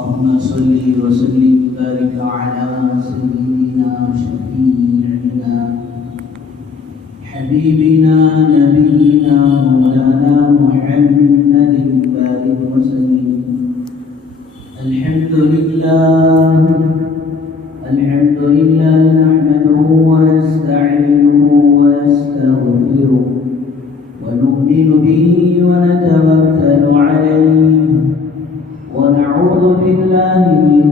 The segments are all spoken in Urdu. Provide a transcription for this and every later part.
اللهم صل وسلم وبارك على سيدنا شفيعنا حبيبنا نبينا مولانا محمد بارك وسلم. الحمد لله نحمده ونستعينه ونستغفره ونؤمن به ونتوكل عليه ونعوذ بالله من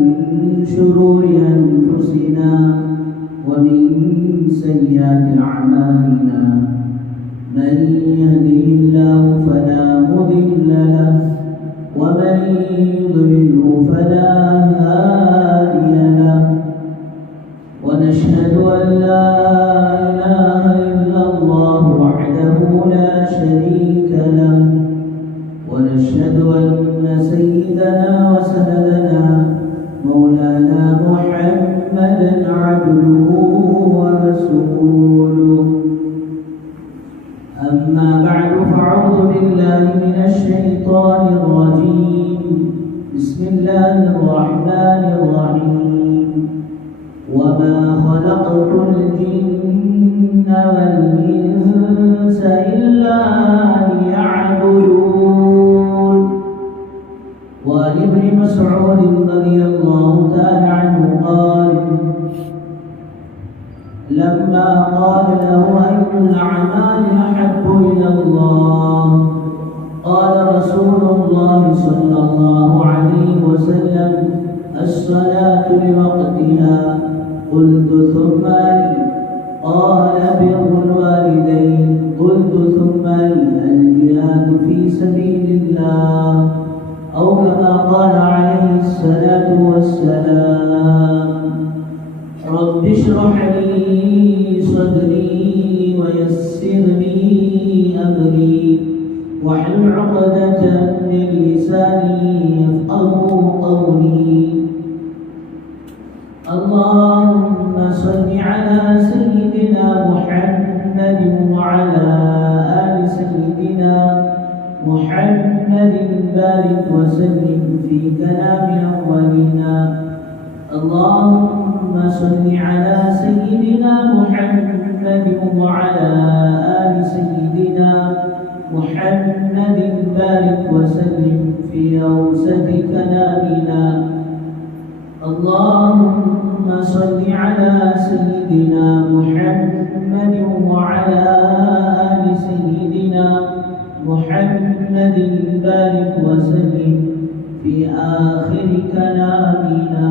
شرور أنفسنا ومن سيئات أعمالنا. من يهده الله فلا مضل له ومن يضلله فلا هادي له. ونشهد أن لا إله إلا الله وحده لا شريك له. ونشهد أن سيدنا وسندنا مولانا محمدا عبده ورسوله. أما بعد فأعوذ بالله من الشيطان الرجيم. بسم الله الرحمن الرحيم. وما خلقت الجن والإنس إلا ليعبدون. وعن ابن مسعود رضي الله تعالى عنه قال لما قال له أي الأعمال أحب إلى الله قال رسول الله صلى الله عليه وسلم الصلاة لوقتها. قلت ثم أي؟ قال بر الوالدين. قلت ثم أي؟ الجهاد في سبيل الله أو كما قال عليه الصلاة والسلام. رب اشرح لي صدري ويسر لي أمري واحلل عقدة من لساني يفقهوا قولي. اللهم صل على سيدنا محمد وعلى آل سيدنا محمد بارك وسلم في كلام أولنا. اللهم صل على سيدنا محمد وعلى آل سيدنا محمد بارك وسلم في أوسط كلامنا. اللهم صل على سيدنا محمد وعلى آل سيدنا محمد بارك وسلم في آخر كلامنا.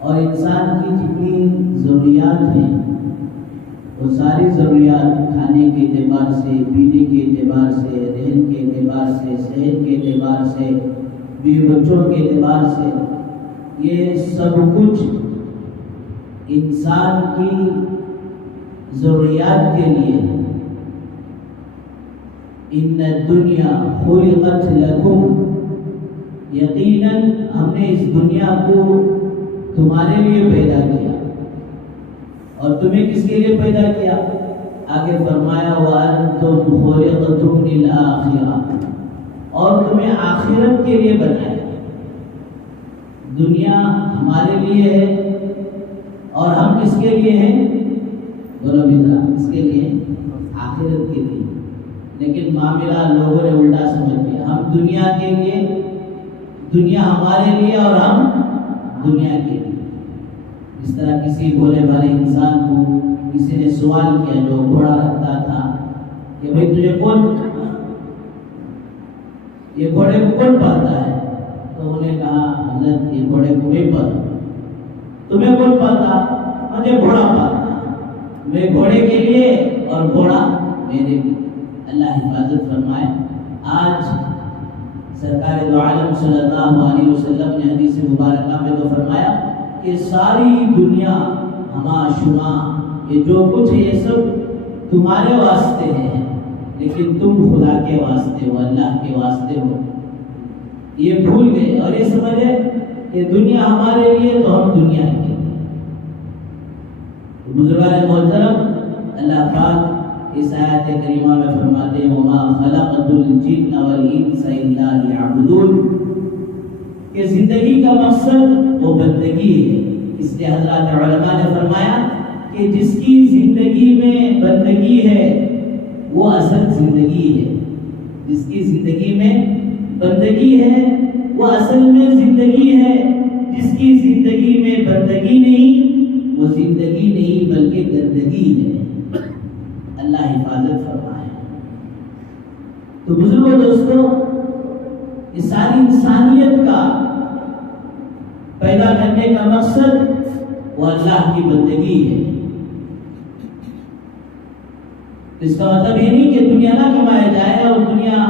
اور انسان کی جتنی ضروریات ہیں وہ ساری ضروریات کھانے کے اعتبار سے، پینے کے اعتبار سے، رہن کے اعتبار سے، صحت کے اعتبار سے، بیوی بچوں کے اعتبار سے، یہ سب کچھ انسان کی ضروریات کے لیے ان الدنیا خلقت لکم، یقیناً ہم نے اس دنیا کو تمہارے لیے پیدا کیا. اور تمہیں کس کے لیے پیدا کیا؟ آگے فرمایا وَأَنْتُمْ خُلِقْتُمْ لِلْآخِرَةِ، اور تمہیں آخرت کے لیے بنایا. دنیا ہمارے لیے ہے اور ہم کس کے لیے ہیں؟ بولو بیٹا، کس کے لیے؟ آخرت کے لیے. لیکن معاملہ لوگوں نے الٹا سمجھ لیا. ہم دنیا کے لیے، دنیا ہمارے لیے اور ہم دنیا کے لیے. اس طرح کسی بھولے بھالے انسان کو کسی نے سوال کیا جو گھوڑا رکھتا تھا کہ بھائی تجھے کون، یہ گھوڑے کو کون پالتا ہے؟ تو انہوں نے کہا حضرت یہ گھوڑے کو میں پالتا. تمہیں کون پالتا؟ مجھے گھوڑا پالتا. میں گھوڑے کے لیے اور گھوڑا میرے لیے. اللہ حفاظت فرمائے. آج سرکار دو عالم صلی اللہ علیہ وسلم نے حدیث مبارکہ میں تو فرمایا کہ ساری دنیا، ہما شما، یہ جو کچھ ہے یہ سب تمہارے واسطے ہے، لیکن تم خدا کے واسطے ہو، اللہ کے واسطے ہو. یہ بھول گئے اور یہ سمجھے کہ دنیا ہمارے لیے تو ہم دنیا کے لیے. بزرگان محترم، اللہ پاک اس آیت کریمہ میں فرماتے ہیں وَمَا خَلَقْتُ الْجِنَّ وَالْإِنسَ إِلَّا لِيَعْبُدُونَ، کہ زندگی کا مقصد وہ بندگی ہے. اس لیے حضرات علماء نے فرمایا کہ جس کی زندگی میں بندگی ہے وہ اصل زندگی ہے. جس کی زندگی میں بندگی ہے وہ اصل میں زندگی ہے. جس کی زندگی میں بندگی نہیں وہ زندگی نہیں بلکہ گندگی ہے. اللہ حفاظت فرمائے. تو بزرگوں دوستوں، اس ساری انسانیت کا پیدا کرنے کا مقصد وہ اللہ کی بندگی ہے. اس کا مطلب یہ نہیں کہ دنیا نہ کمایا جائے اور دنیا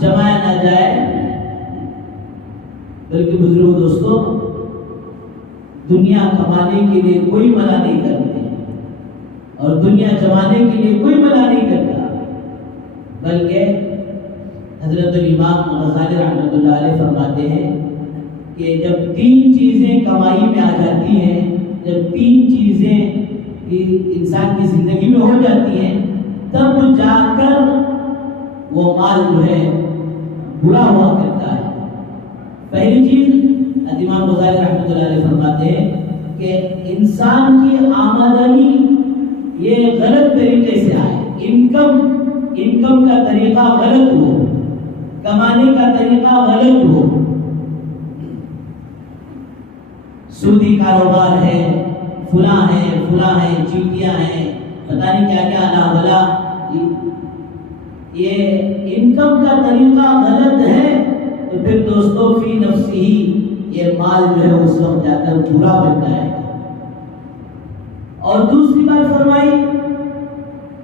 جمایا نہ جائے، بلکہ بزرگوں دوستوں دنیا کمانے کے لیے کوئی منع نہیں کرتے اور دنیا جمانے کے لیے کوئی منع نہیں کرتا، بلکہ حضرت الامام غزالی رحمۃ اللہ علیہ فرماتے ہیں کہ جب تین چیزیں کمائی میں آ جاتی ہیں، جب تین چیزیں انسان کی زندگی میں ہو جاتی ہیں، تب جا کر وہ مال جو ہے برا ہوا کرتا ہے. پہلی چیز امام غزالی رحمۃ اللہ علیہ فرماتے ہیں کہ انسان کی آمدنی یہ غلط طریقے سے آئے. انکم کا طریقہ غلط ہو، کمانے کا طریقہ غلط ہو. سودی کاروبار ہے، فلاں ہے، چیٹیاں ہیں، پتہ نہیں کیا کیا اللہ بلا. یہ انکم کا طریقہ غلط ہے تو پھر دوستوں فی نفسی یہ مال جو ہے اس وقت جا کر برا بن جائے گا. اور دوسری بات فرمائی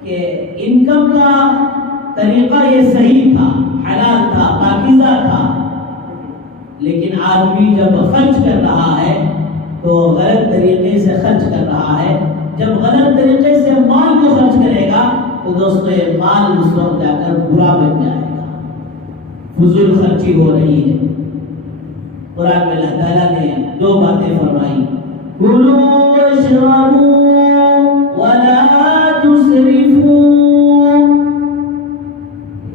کہ انکم کا طریقہ یہ صحیح تھا، حلال تھا، پاکیزہ تھا، لیکن آدمی جب خرچ کر رہا ہے تو غلط طریقے سے خرچ کر رہا ہے. جب غلط طریقے سے مال کو خرچ کرے گا تو دوستو یہ مال اس وقت جا کر برا بن جائے گا. فضول خرچی ہو رہی ہے. قرآن میں اللہ تعالیٰ نے دو باتیں فرمائی، کُلُوا وَاشْرَبُوا وَلَا تُسْرِفُوا.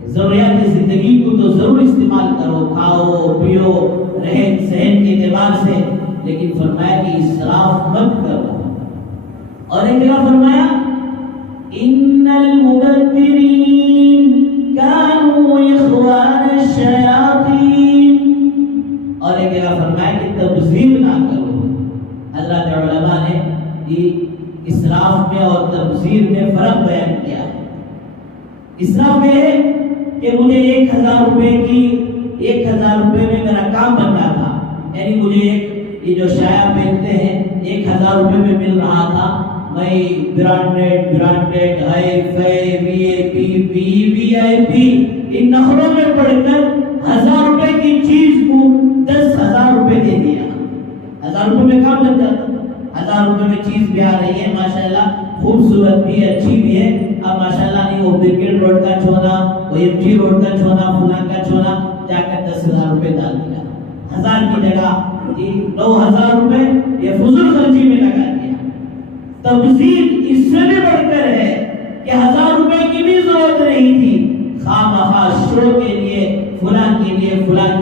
ضروریات زندگی کو تو ضرور استعمال کرو، کھاؤ پیو رہن سہن کے اعتبار سے، لیکن فرمایا کہ اسراف مت کرو. اور ایک جگہ فرمایا ان المبذرین کانوا اخوان الشیاطین. اور ایک جگہ فرمایا کہ تبذیر نہ کرو. حضرات علماء نے اسراف میں اور تبذیر میں فرق بیان کیا ہے. اسراف یہ ہے کہ مجھے 1000 روپے میں میرا کام بننا تھا، یعنی مجھے یہ جو شایا پہنتے ہیں 1000 روپے میں مل رہا تھا، میں برانڈیڈ ہائی فائی VIP ان نخروں میں پڑھ کر 1000 روپے کی چیز کو 10,000 روپے دے دیا۔ 1000 روپے میں کام بن جاتا، 1000 روپے میں چیز بھی آ رہی ہے ماشاءاللہ، خوبصورت بھی ہے، اچھی بھی ہے۔ اب ماشاءاللہ نہیں وہ برگیڈ روڈ کا چھونا، وہ MG روڈ کا چھونا، فلان کا چھونا، جا کر 10,000 روپے ڈال دیا۔ 1000 کی جگہ 9,000 روپے یہ فضول خرچی میں لگا دیا۔ تبذیر اس سے بھی بڑھ کر ہے کہ 1000 روپے کی بھی ضرورت نہیں تھی، خواہ شو کے لیے فلان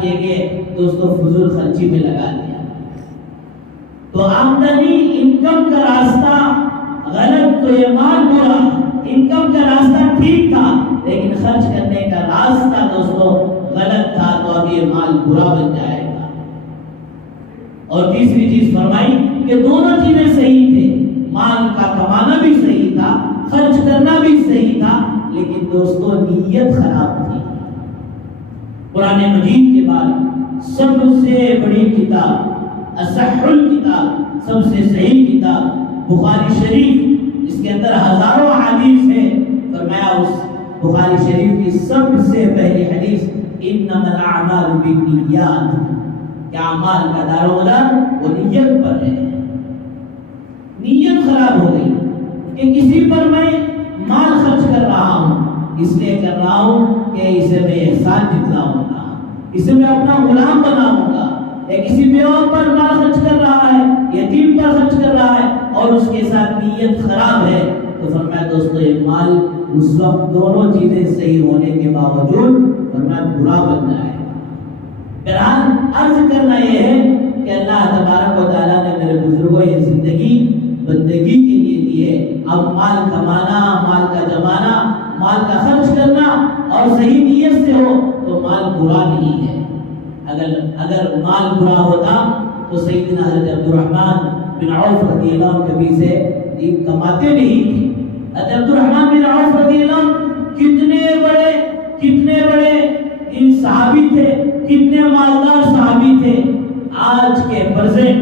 کے لیے دوستو فضول خرچی میں لگا دیا۔ تو آمدنی انکم کا راستہ غلط تو یہ مال برا، انکم کا راستہ ٹھیک تھا لیکن خرچ کرنے کا راستہ دوستو غلط تھا، تو اب یہ مال برا بن جائے گا۔ اور تیسری چیز فرمائی کہ دونوں چیزیں صحیح تھے، مال کا کمانا بھی صحیح تھا، خرچ کرنا بھی صحیح تھا، لیکن دوستو نیت خراب تھی۔ قرآن مجید کے بعد سب سے بڑی کتاب، اصح الکتاب، سب سے صحیح کتاب بخاری شریف، اس کے اندر ہزاروں حدیث ہیں۔ فرمایا اس بخاری شریف کی سب سے پہلی حدیث انما الاعمال بالنیات، کہ اعمال کا دار و مدار وہ نیت پر ہے۔ نیت خراب ہو گئی کہ کسی پر میں مال خرچ کر رہا ہوں، اس لیے کر رہا ہوں کہ اسے میں احسان جتلاؤں گا، اسے میں اپنا غلام بناؤں گا، یا کسی بیوہ پر مال خرچ کر رہا ہے، یتیم پر خرچ کر رہا ہے اور اس کے ساتھ نیت خراب ہے، تو فرمایا دوستو یہ مال اس وقت دونوں چیزیں صحیح ہونے کے باوجود فرمایا برا بن جائے گا۔ بہرحال عرض کرنا یہ ہے کہ اللہ تبارک و تعالیٰ نے میرے بزرگوں یہ زندگی بندگی کے لیے دی ہے۔ اب مال کمانا، مال کا جمانا، مال کا خرچ کرنا اور صحیح نیت سے ہو تو مال برا نہیں ہے۔ اگر مال برا ہوتا تو سیدنا حضرت عبدالرحمن بن عوف رضی اللہ عنہ کبھی سے کماتے نہیں تھے۔ حضرت عبدالرحمن بن عوف رضی اللہ عنہ کتنے بڑے صحابی تھے، کتنے مالدار صحابی تھے۔ آج کے پریزنٹ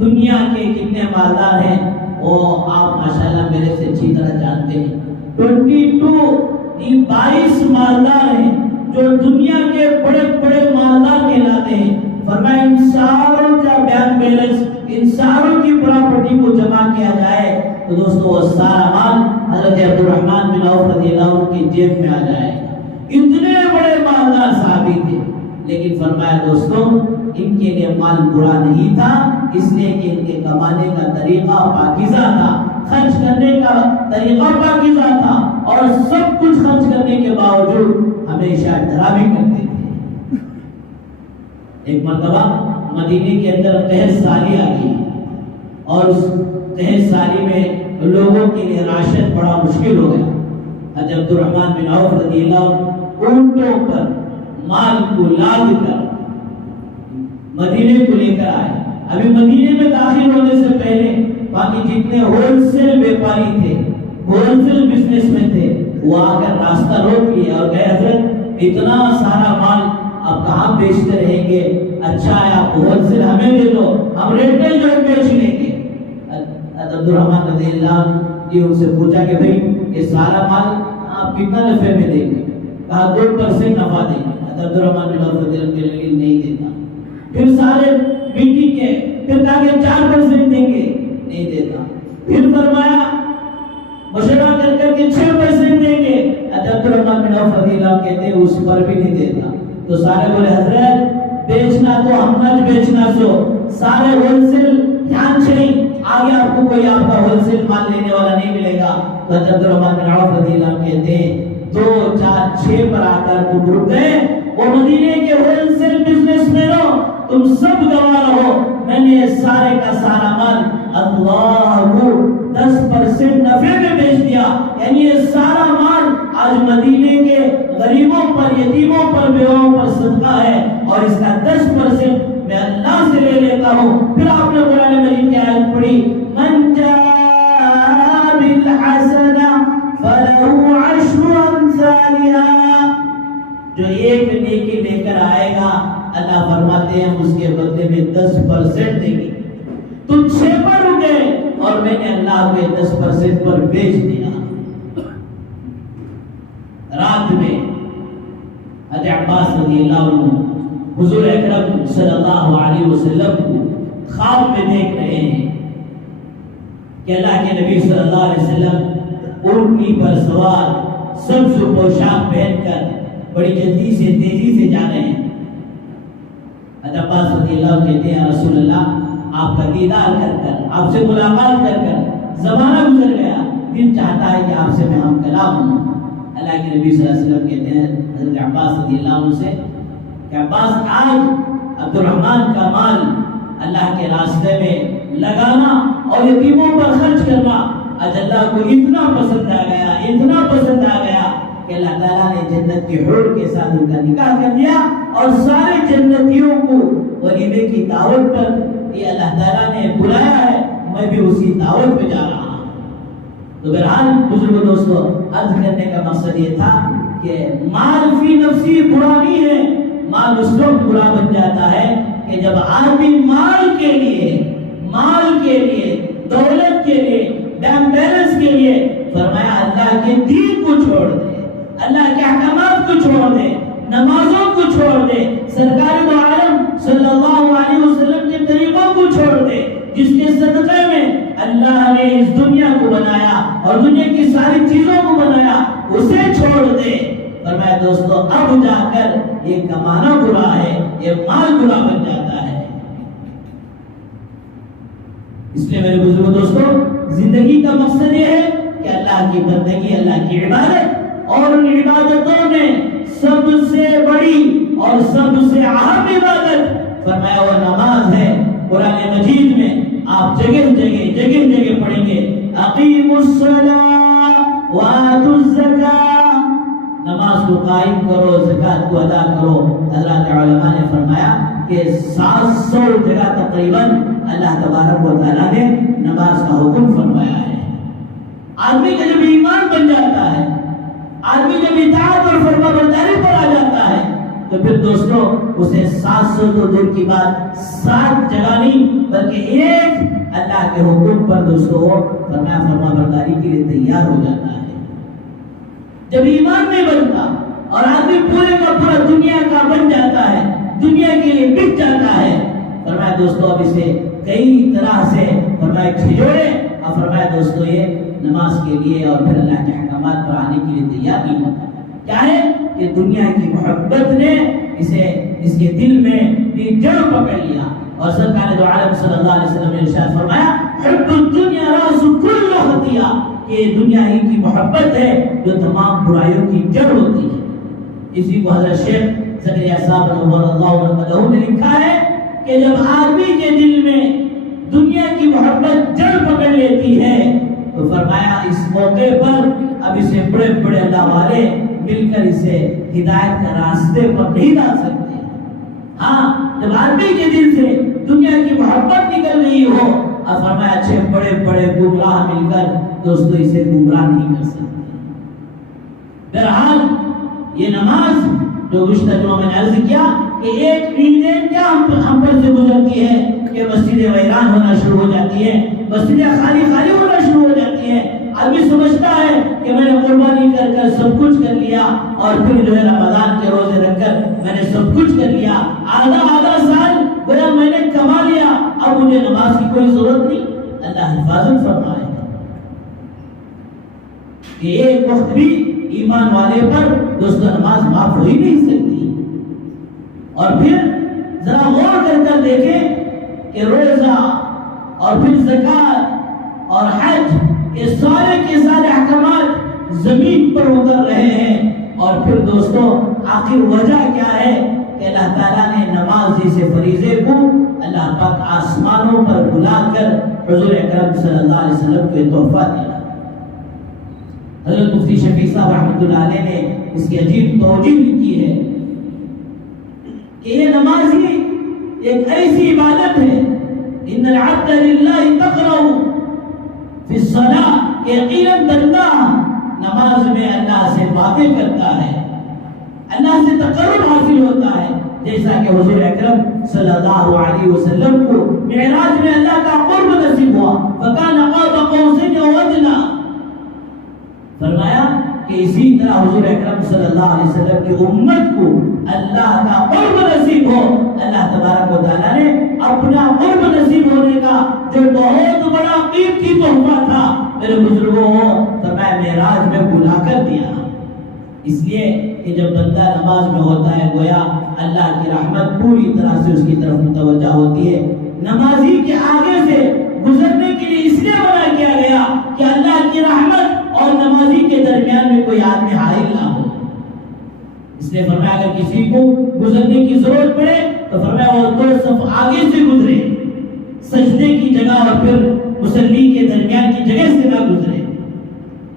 دنیا کے کتنے مالدار ہیں وہ آپ ماشاءاللہ میرے سے اچھی طرح جانتے ہیں۔ 22 مالدار ہیں جو دنیا کے بڑے بڑے مالدار کہلاتے ہیں۔ فرمایا ان ساروں کا بینک بیلنس، ان ساروں کی پراپرٹی کو جمع کیا جائے تو دوستو وہ سارا مال حضرت عبدالرحمن بن عوف رضی اللہ عنہ کی جیب میں آ جائے گا۔ اتنے بڑے مالدار صحابی تھے، لیکن فرمایا دوستو ان کے لیے مال برا نہیں تھا، اس لیے کہ ان کے کمانے کا طریقہ پاکیزہ تھا، خرچ کرنے کا طریقہ پاکیزہ تھا، اور سب کچھ خرچ کرنے کے باوجود ہمیشہ ڈرا بھی کرتے تھے۔ ایک مرتبہ مدینے کے اندر قحط سالی آ گئی اور اس قحط سالی میں لوگوں کے لیے راشن بڑا مشکل ہو گیا۔ حضرت عبدالرحمن بن عوف رضی اللہ عنہ اونٹوں پر مال کو لاد کر مدینے کو لے کر آئے۔ ابھی مدینے میں داخل ہونے سے پہلے باقی جتنے ہول سیل بیپاری تھے، ہول سیل بزنس میں تھے، وہ آ کر راستہ روک لیے اور کہے حضرت اتنا سارا مال آپ کہاں بیچتے رہیں گے، اچھا ہے آپ ہول سیل ہمیں دے دو، ہم ریٹیل جو بیچ لیں گے۔ عبدالرحمن رضی اللہ عنہ یہ ان سے پوچھا کہ بھئی یہ سارا مال آپ کتنا نفع میں دیں گے؟ کہا 2% نفع دیں گے۔ عبدالرحمن بن عوف رضی اللہ عنہ کے لیے نہیں دیتا۔ پھر سارے میٹنگ کے پھر کہا کہ 4% دیں گے، نہیں دیتا۔ پھر فرمایا مشورہ کر کر کے 6% دیں گے۔ عبدالرحمن بن عوف رضی اللہ عنہ کہتے ہیں اس پر بھی نہیں دیتا۔ تو سارے بولے حضرت بیچنا تو ہم نہ بیچنا سو سارے ہول سیل دھیان چھڑی آگے آپ کو کوئی آپ کا ہول سیل مال لینے والا نہیں ملے گا۔ تو عبدالرحمن بن عوف رضی اللہ عنہ کہتے ہیں 2 4 6 پر آ کر تم رک گئے، وہ مدینے کے ہول سیل بزنس میں رہو، تم سب گواہ رہو، میں نے سارے کا سارا مال اللہ کو 10% نفع میں بیچ دیا۔ یعنی یہ سارا مال آج مدینے کے غریبوں پر، یتیموں پر، بیواؤں پر صدقہ ہے، اور اس کا 10% میں اللہ سے لے لیتا ہوں۔ پھر آپ نے قرآن مجید کی آیت پڑھی من جاء بالحسنہ فلہ عشر امثالہا، جو ایک نیکی لے کر آئے گا اللہ فرماتے ہیں اس کے بدلے میں 10% دیں گے. تم 6 پر رکے اور میں نے اللہ کو 10% پر بیچ دیا. رات میں حضرت عباس رضی اللہ عنہ حضور اکرم صلی اللہ علیہ وسلم کو خواب میں دیکھ رہے ہیں کہ اللہ کے نبی صلی اللہ علیہ وسلم اونٹنی پر سوار سبز پوشاک پہن کر بڑی جلدی سے تیزی سے جا رہے ہیں. حضرت عباس رضی اللہ عنہ کہتے ہیں رسول اللہ آپ کا دیدار کر کر آپ سے ملاقات کر کر زمانہ گزر گیا, دل چاہتا ہے کہ آپ سے میں ہم کلام ہوں. اللہ کے نبی صلی اللہ علیہ وسلم کہتے ہیں حضرت عباس رضی اللہ عنہ سے کہ عباس آج عبد الرحمن کا مال اللہ کے راستے میں لگانا اور یتیموں پر خرچ کرنا آج اللہ کو اتنا پسند آ گیا, اتنا پسند آ گیا کہ اللہ تعالیٰ نے جنت کی حور کے ساتھ ان کا نکاح کر دیا اور سارے جنتیوں کو ولیمے کی دعوت پر یہ اللہ تعالیٰ نے بلایا ہے, میں بھی اسی دعوت پہ جا رہا ہوں. تو بہرحال بزرگ دوستو عرض کرنے کا مقصد یہ تھا کہ مال فی نفسی برا نہیں ہے, مال اس وقت برا بن جاتا ہے کہ جب آدمی مال کے لیے دولت کے لیے بینک بیلنس کے لیے فرمایا اللہ کے دین کو چھوڑ دے, اللہ کے احکامات کو چھوڑ دے, نمازوں کو چھوڑ دے, سرکار دو عالم صلی اللہ علیہ وسلم کے طریقوں کو چھوڑ دے جس کے صدقے میں اللہ نے اس دنیا کو بنایا اور دنیا کی ساری چیزوں کو بنایا, اسے چھوڑ دے. فرمایا دوستو اب جا کر یہ کمانا برا ہے, یہ مال برا بن جاتا ہے. اس لیے میرے بزرگ دوستو زندگی کا مقصد یہ ہے کہ اللہ کی بندگی, اللہ کی عبادت, اور ان عبادتوں میں سب سے بڑی اور سب سے اہم عبادت فرمایا وہ نماز ہے. قرآن مجید میں آپ جگہ جگہ پڑھیں گے اقیموا الصلاۃ وآتوا الزکاۃ, نماز کو قائم کرو, زکات کو ادا کرو. حضرات علماء نے فرمایا کہ 700 جگہ تقریباً اللہ تبارک و تعالیٰ نے نماز کا حکم فرمایا ہے. آدمی کا جب ایمان بن جاتا ہے, آدمی جب اطاعت اور فرما برداری پر آ جاتا ہے تو پھر دوستو اسے 700 تو دور کی بات 7 جگہ نہیں بلکہ ایک اللہ کے حکم پر دوستو فرمایا فرما برداری کے لیے تیار ہو جاتا ہے. جب ایمان نہیں بنتا اور آدمی پورے کا پورا دنیا کا بن جاتا ہے, دنیا کے لیے بک جاتا ہے, فرمایا دوستو اب اسے کئی طرح سے فرمایا کھجوڑے اور فرمایا دوستو یہ نماز کے لیے اور پھر اللہ کے احکامات پر آنے کے لیے تیار نہیں ہوتا. کیا ہے کہ دنیا کی محبت نے اس کے دل میں جڑ پکڑ لیا. اور سرکار دو عالم صلی اللہ علیہ وسلم نے ارشاد فرمایا حب الدنیا راس کل خطیہ, کہ دنیا ہی کی محبت ہے جو تمام برائیوں کی جڑ ہوتی ہے. اسی کو حضرت شیخ زکریا صاحب نور اللہ عنہ نے لکھا ہے کہ جب آدمی کے دل میں دنیا کی محبت جڑ پکڑ لیتی ہے تو فرمایا اس موقع پر اب اسے بڑے بڑے اللہ والے مل کر اسے ہدایت کا راستے پر نہیں ڈال سکتے. ہاں جب آدمی کے دل سے دنیا کی محبت نکل رہی ہو اب فرمایا اچھے بڑے بڑے گمراہ مل کر دوستو اسے گمراہ نہیں کر سکتے. بہرحال یہ نماز جو گزشتہ جمعہ میں نے عرض کیا کہ ایک عیدیں کیا ہم پر سے گزرتی ہے کہ مسجدیں ویران ہونا شروع ہو جاتی ہے, مسجدیں خالی ہونا شروع ہو جاتی ہے. آدمی سمجھتا ہے کہ میں نے قربانی کر کر سب کچھ کر لیا اور پھر جو ہے رمضان کے روزے رکھ کر میں نے سب کچھ کر لیا, آدھا سال گویا میں نے کما لیا, اب مجھے نماز کی کوئی ضرورت نہیں. اللہ حفاظت فرمائے کہ ایک وقت بھی ایمان والے پر دوستو نماز معاف ہو ہی نہیں سکتی. اور پھر ذرا غور کر دیکھیں کہ روزہ اور پھر زکات اور حج یہ سارے کے سارے احکامات زمین پر اتر رہے ہیں. اور پھر دوستو آخر وجہ کیا ہے کہ اللہ تعالیٰ نے نماز جیسے فریضے کو اللہ پاک آسمانوں پر بلا کر حضور اکرم صلی اللہ علیہ وسلم کو یہ تحفہ دیا. حضرت مفتی شفیع صاحب رحمۃ اللہ علیہ نے اس کی عجیب توجیہ کی ہے کہ یہ نماز ہی ایک ایسی عبادت ہے ان العبد للہ تقرأ فی الصلاۃ کہ یقیناً بندہ نماز میں اللہ سے باتیں کرتا ہے, اللہ سے تقرب حاصل ہوتا ہے. جیسا کہ حضور اکرم صلی اللہ علیہ وسلم کو معراج میں اللہ کا قرب نصیب ہوا، فَكَانَ قَابَ قَوْسَيْنِ أَوْ أَدْنَىٰ، فرمایا کہ اسی طرح حضور اکرم صلی اللہ علیہ وسلم کی امت کو اللہ کا قرب نصیب ہو، اللہ تبارک و تعالیٰ نے اپنا قرب نصیب ہونے کا جو بہت بڑا قیمتی تحفہ تھا میرے بزرگوں فرمایا معراج میں بلا کر دیا۔ اس لیے کہ جب بندہ نماز میں ہوتا ہے گویا اللہ کی رحمت پوری طرح سے اس کی طرف متوجہ ہوتی ہے۔ نمازی کے آگے سے گزرنے کے لیے اس لیے منع کیا گیا کہ اللہ کی رحمت اور نمازی کے درمیان میں کوئی آدمی حائل نہ ہو۔ اس نے فرمایا اگر کسی کو گزرنے کی ضرورت پڑے تو فرمایا وہ 2 صف آگے سے گزرے، سجدے کی جگہ اور پھر مصلی کے درمیان کی جگہ سے نہ گزرے،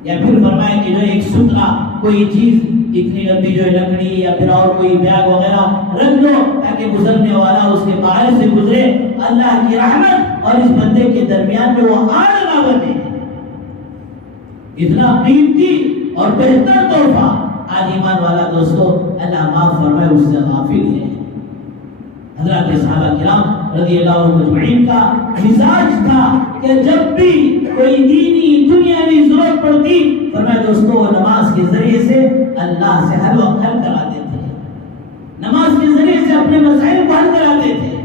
یا پھر فرمایا کہ جو ایک سترا کوئی چیز اتنی لمبی جو لکڑی یا پھر اور کوئی بیگ وغیرہ رکھ دو تاکہ گزرنے والا اس کے باہر سے گزرے، اللہ کی رحمت اور اس بندے کے درمیان میں وہ آڑ نہ بنے۔ اتنا قیمتی اور بہتر تحفہ آج ایمان والا دوستو اللہ معاف فرمائے اس سے غافل ہے۔ حضرات صحابہ کرام رضی اللہ عنہم اجمعین کا مزاج تھا کہ جب بھی کوئی دینی دنیاوی ضرورت پڑتی فرمایا دوستو وہ نماز کے ذریعے سے اللہ سے حل کراتے تھے، نماز کے ذریعے سے اپنے مسائل کو حل کراتے تھے۔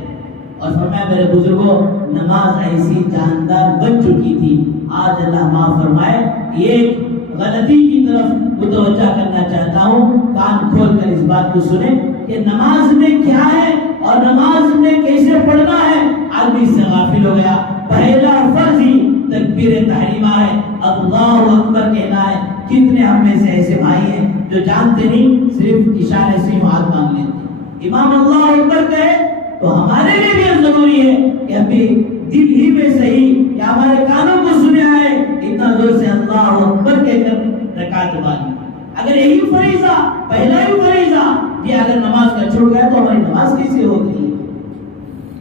اور فرمایا میرے بزرگوں نماز ایسی جاندار بن چکی تھی، آج اللہ معاف فرمائے ایک غلطی کی طرف متوجہ کرنا چاہتا ہوں، کان کھول کر اس بات کو سنیں کہ نماز میں کیا ہے اور نماز میں کیسے پڑھنا ہے آدمی سے غافل ہو گیا۔ پہلا فرض ہی تکبیر تحریمہ ہے، اللہ اکبر کہنا ہے۔ کتنے ہم میں سے ایسے بھائی ہیں جو جانتے نہیں، صرف اشارے سے ہاتھ مانگ لیتے، امام اللہ اکبر کہے تو ہمارے لیے بھی ضروری ہے کہ ابھی دل ہی میں صحیح یا ہمارے کانوں کو سنیا ہے اتنا زور سے اللہ اکبر کہہ کر رکعت باندھی۔ اگر یہی فریضہ پہلا ہی فریضہ یہ اگر نماز کا چھوڑ گیا تو ہماری نماز کیسے ہوگی؟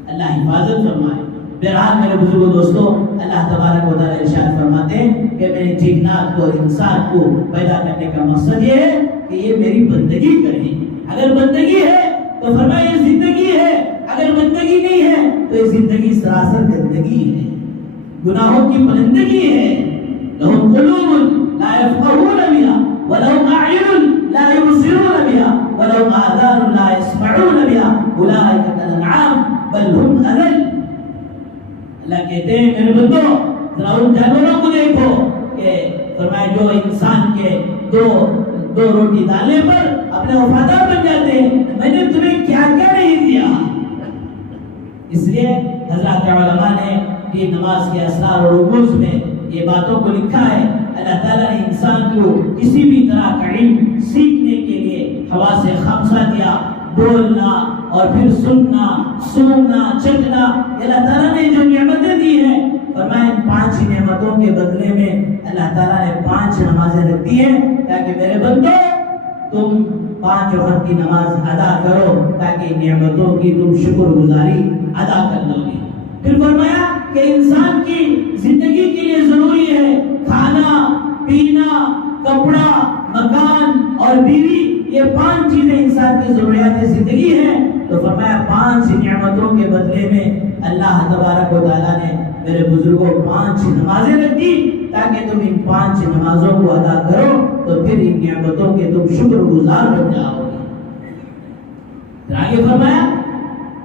اللہ حفاظت فرمائے۔ بہرحال میرے بزرگوں دوستو اللہ تبارک و تعالی ارشاد فرماتے ہیں کہ میں نے جنات کو اور انسان کو پیدا کرنے کا مقصد یہ ہے کہ یہ میری بندگی کریں۔ اگر بندگی ہے تو فرمایا یہ زندگی ہے، اگر بندگی نہیں ہے تو یہ زندگی سراسر گندگی ہے، گناہوں کی بلندگی ہے۔ لہم قلوب لا يفقهون بها ولهم اعین لا يبصرون بها ولهم آذان لا يسمعون بها اولئک كالانعام بل هم اضل۔ اللہ کہتے ہیں میرے بندو ذرا ان جانوروں کو دیکھو کہ فرمایا جو انسان کے دو روٹی ڈالنے پر اپنے وفادار بن جاتے ہیں، میں نے تمہیں کیا کیا نہیں دیا۔ اس لیے حضرات علماء نے یہ نماز کے اسرار اور رموز میں یہ باتوں کو لکھا ہے۔ اللہ تعالیٰ نے انسان کو کسی بھی طرح کا علم سیکھنے کے لیے حواس خمسہ دیا، بولنا اور پھر سننا، سونگنا، چکنا، اللہ تعالیٰ نے جو نعمتیں دی ہیں فرمایا ان 5 نعمتوں کے بدلے میں اللہ تعالیٰ نے 5 نمازیں رکھ دی ہیں تاکہ میرے بندو تم 5 وقت کی نماز ادا کرو تاکہ نعمتوں کی تم شکر گزاری ادا کر لو گے۔ پھر فرمایا کہ انسان کی زندگی کے لیے ضروری ہے کھانا، پینا، کپڑا، مکان اور بیوی، یہ 5 چیزیں انسان کی ضروریات زندگی ہیں۔ تو فرمایا 5 نعمتوں کے بدلے میں اللہ تبارک و تعالیٰ نے میرے بزرگوں 5 نمازیں رکھ دی تاکہ تم ان 5 نمازوں کو ادا کرو تو پھر ان نعمتوں کے تم شکر گزار بن جاؤ گے۔ پھر آگے فرمایا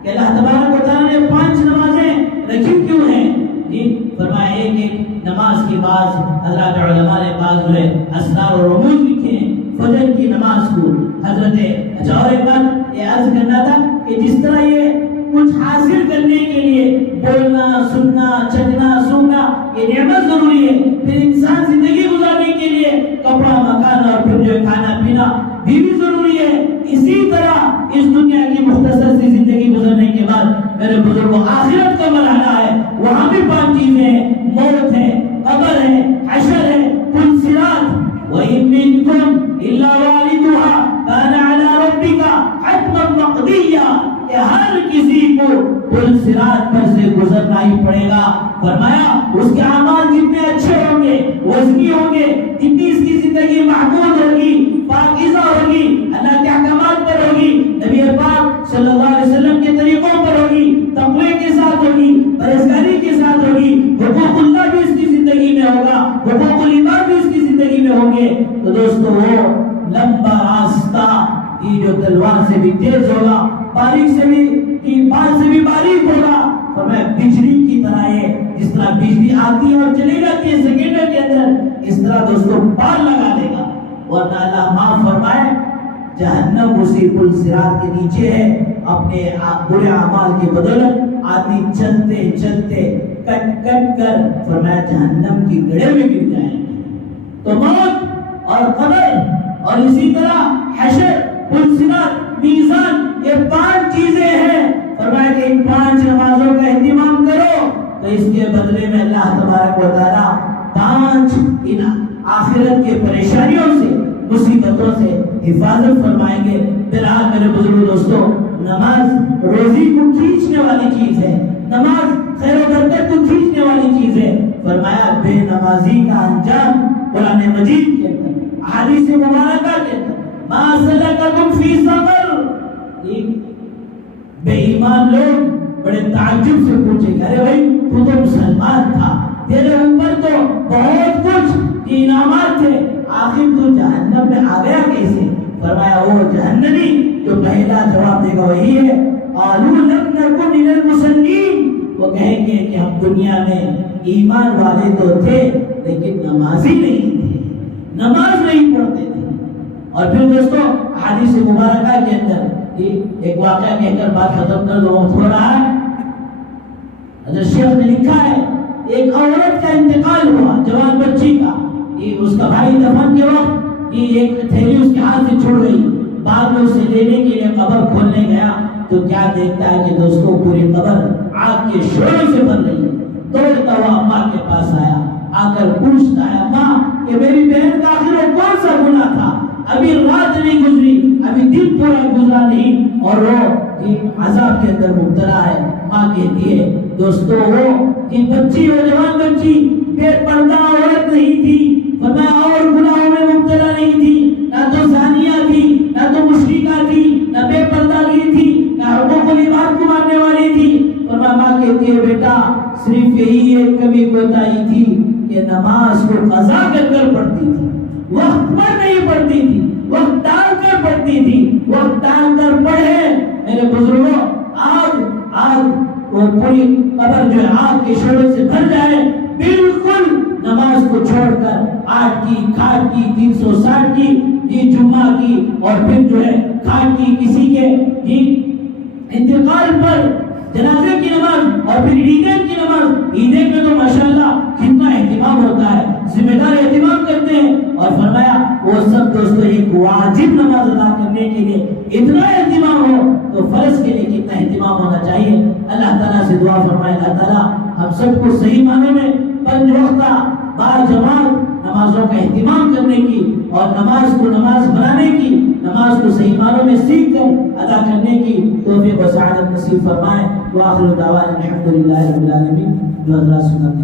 کہ اللہ تبارک و تعالیٰ نے 5 نمازیں رکھی کیوں ہیں؟ جی فرمایا ایک نماز کی بعض حضرات علماء نے بعض جو ہے اسرار و رموز لکھے ہیں۔ فجر کی نماز کو حضرت اور ایک بات یہ عرض کرنا تھا کہ جس طرح یہ کچھ حاصل کرنے کے لیے بولنا، سننا، چکنا، سونگنا یہ نعمت ضروری ہے، پھر انسان زندگی گزارنے کے لیے کپڑا، مکان اور پھر جو کھانا پینا بھی ضروری ہے۔ اسی طرح اس دنیا کی مختصر سی زندگی گزرنے کے بعد میرے بزرگوں آخرت کا مرحلہ ہے، وہاں بھی 5 چیزیں ہیں، موت ہے، قبر ہے، حشر ہے، پل صراط۔ وَإِن مِّنكُمْ إِلَّا وَارِدُهَا كَانَ عَلَىٰ رَبِّكَ حَتْمًا مَّقْضِيًّا، کہ ہر کسی کو پل صراط پر سے گزرنا ہی پڑے گا۔ فرمایا اس کے اعمال جتنے اچھے ہوں گے، وزنی ہوں گے، جتنی اس کی زندگی محمود ہوگی، پاکیزہ ہوگی، اللہ کے احکامات پر ہوگی، نبی پاک صلی اللہ علیہ وسلم کے طریقوں پر ہوگی، تقوی کے ساتھ ہوگی، پرہیزگاری کے ساتھ ہوگی، حقوق اللہ بھی اس کی زندگی میں ہوگا، حقوق العباد بھی اس کی زندگی میں ہوں گے، تو دوستو وہ لمبا راستہ یہ جو تلوار سے بھی تیز ہوگا، باریک سے بھی بال سے بھی باریک ہوگا، فرمایا بجلی کی طرح ہے، جس طرح بجلی آتی ہے اور چلی جاتی ہے سیکنڈوں کے اندر، اس طرح دوستو پار لگا دے گا۔ ورنہ اللہ معاف فرمائے جہنم اسی پل صراط کے نیچے ہے، اپنے برے اعمال کی بدولت آدمی چلتے چلتے کٹ کٹ کر فرمایا جہنم کی گڑھے میں گر جائیں گے۔ تو موت اور قبر اور اسی طرح حشر، پل صراط، میزان، یہ 5 چیزیں ہیں، فرمایا کہ ان 5 نمازوں کا اہتمام کرو تو اس کے بدلے میں اللہ تبارک و تعالیٰ 5 ان آخرت کے پریشانیوں سے، مصیبتوں سے حفاظت فرمائیں گے۔ بہرحال میرے بزرگ دوستو، نماز روزی کو کھینچنے والی چیز ہے، نماز خیر و برکت کو کھینچنے والی چیز ہے۔ فرمایا بے نمازی کا انجام قرآن مجید کے اندر، احادیث مبارکہ کے اندر، ما سلککم فی سقر، بے ایمان لوگ بڑے تعجب سے پوچھے گا، ارے بھائی تو مسلمان تھا، تیرے اوپر تو بہت کچھ انعامات تھے، آخر تو جہنم میں آ گیا کیسے؟ فرمایا وہ جہنمی جو پہلا جواب دے گا وہی ہے، قالوا لم نکن من المصلین، وہ کہیں گے کہ ہم دنیا میں ایمان والے تو تھے لیکن نمازی نہیں تھے، نماز نہیں پڑھتے تھے۔ اور پھر دوستو حدیث مبارکہ کے اندر ایک واقعہ کہہ کر بات ختم کر دو، وقت ہو رہا ہے۔ حضرت شیخ نے لکھا ہے ایک عورت کا انتقال ہوا، جوان بچی کا، اس کا بھائی دفن کے وقت ایک تھیلی اس کے ہاتھ سے چھوڑ گئی، بعد میں اسے لینے کے لیے قبر کھولنے گیا تو کیا دیکھتا ہے کہ دوستوں پوری قبر آگ کے شعلوں سے بن رہی ہے۔ دوڑتا ہوا اماں کے پاس آیا، آ کر پوچھتا ہے اماں کہ میری بہن کا آخر وہ کون سا گناہ تھا، ابھی رات نہیں گزری، ابھی دن پورا گزرا نہیں اور وہ عذاب کے اندر مبتلا ہے۔ ماں کہتی ہے دوستو وہ بچی، وہ جوان بچی بے پردہ عورت نہیں تھی، فرمایا اور گناہوں میں مبتلا نہیں تھی، نہ تو زانیہ تھی، نہ تو مشرکہ تھی، نہ بے پردہ تھی، نہ حقوق العباد کو ماننے والی تھی۔ فرمایا ماں کہتی ہے بیٹا صرف یہی ایک کمی کوتاہی تھی کہ نماز کو قضا کر کر پڑھتی تھی، وقت پر نہیں پڑھتی تھی، وقت ٹال کر پڑھتی تھی، وقت ٹال کر پڑھے۔ میرے بزرگوں آگ وہ پوری قبر جو ہے آگ کے شعلوں سے بھر جائے، بالکل نماز کو چھوڑ کر 8 کی، کھاٹ کی، 360 کی، جمعہ کی، اور پھر جو ہے کھاٹ کی، کسی کے انتقال پر جنازے کی نماز، اور پھر عیدین کی نماز۔ عیدین میں تو ماشاءاللہ کتنا اہتمام ہوتا ہے، ذمہ دار اہتمام کرتے ہیں، اور فرمایا وہ سب دوستو ایک واجب نماز ادا کرنے کے لیے اتنا اہتمام ہو تو فرض کے لیے کتنا اہتمام ہونا چاہیے۔ اللہ تعالیٰ سے دعا فرمائے اللہ تعالیٰ ہم سب کو صحیح معنوں میں 5 وقتہ باجماعت نمازوں کا اہتمام کرنے کی، اور نماز کو نماز بنانے کی، نماز کو صحیح معنوں میں سیکھ کر ادا کرنے کی توفیق و سعادت نصیب فرمائے۔ وآخر دعوانا الحمدللہ رب العالمین۔ جو حضرات سنت